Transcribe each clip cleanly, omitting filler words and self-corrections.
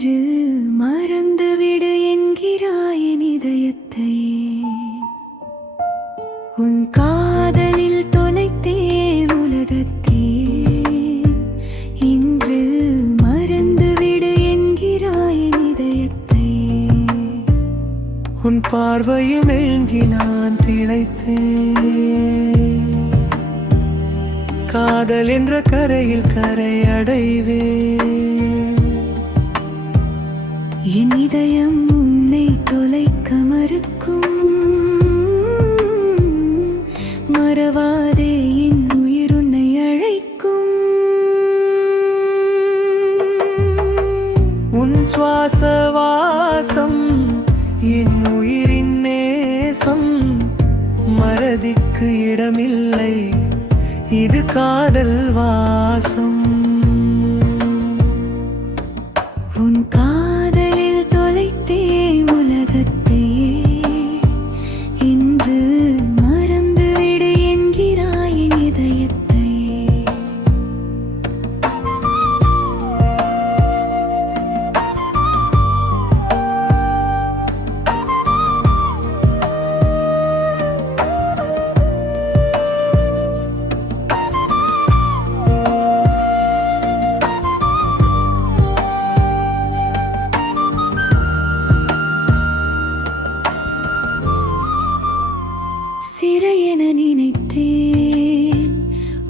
இன்று மறந்துவிடு என்கிறாய் என் இதயத்தையே. உன் காதலில் தொலைத்தேன் உலகத்தையே. இன்று மறந்துவிடு என்கிறாய் என் இதயத்தையே. உன் பார்வையில் ஏங்கி நான் திளைத்தேன். காதல் என்ற கரையில் கரை அடைவேன். என் இதயம் உன்னை தொலைக்க மறுக்கும். மறவாதே என் உயிர் உன்னை அழைக்கும். உன் சுவாச வாசம் என் உயிரின் நேசம். மறதிக்கு இடமில்லை, இது காதல் வாசம். உன் காதலில் தொலைத்தேன் உலகத்தையே. இன்று மறந்துவிடு என்கிறாய் என் இதயத்தையே. சிறையென நினைத்தேன்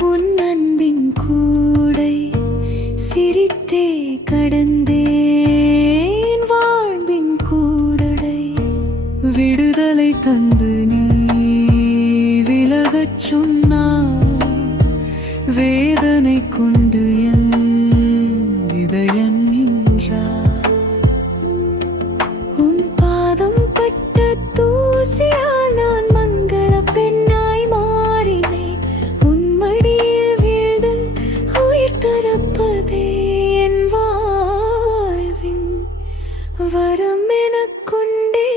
உன் அன்பின் கூடை. சிரித்தே கடந்தேன் வாழ்வின் கூடடை. விடுதலை தந்து நீ விலகச் சொன்னாய். வேதனை கொண்டு என் இதயம் நின்றாய். உன் பாதம் பட்ட தூசியால் நான் பெண்ணாய் மாறினேன். உன் மடியில் வீழ்ந்து உயிர் தரப்பதே என் வாழ்வின் வரம் எனக்குண்டே.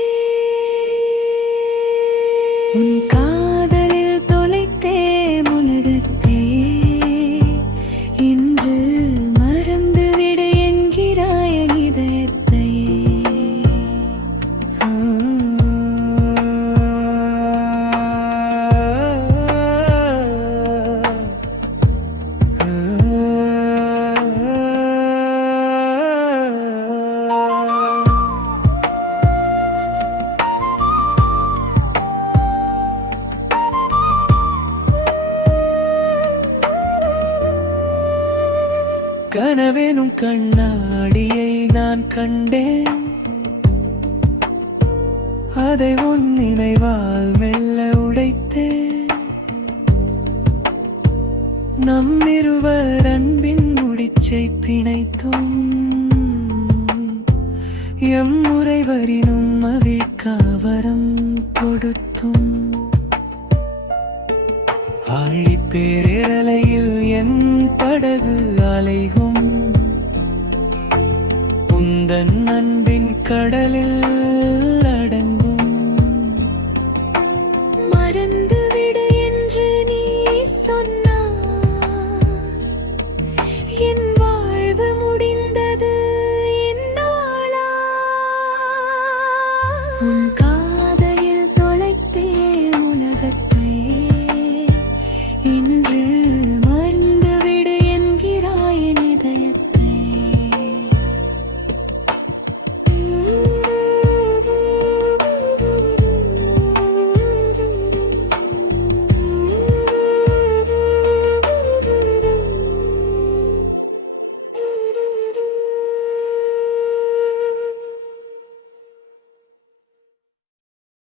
உன் காதலில் தொலைத்தேன் உலகத்தையே. இன்று மறந்துவிடு என்கிறாய் என் இதயத்தையே. கனவெனும் கண்ணாடியை நான் கண்டேன். அதை உன் நினைவால் மெல்ல உடைத்தேன். நம்மிருவர் அன்பின் முடிச்சை பிணைத்தோம். எம் முறைவரினும் அவிழ்காவரம் கொடுத்தோம். ஆழிப்பேரலையில் என் படகு அலைகும். உந்தன் அன்பின் கடலில் அடங்கும். மறந்துவிடு என்று நீ சொன்னாய். என் வாழ்வு முடிந்தது என்னாலா. உன் காதலில் தொலைத்தேன் உலகத்தையே. இன்று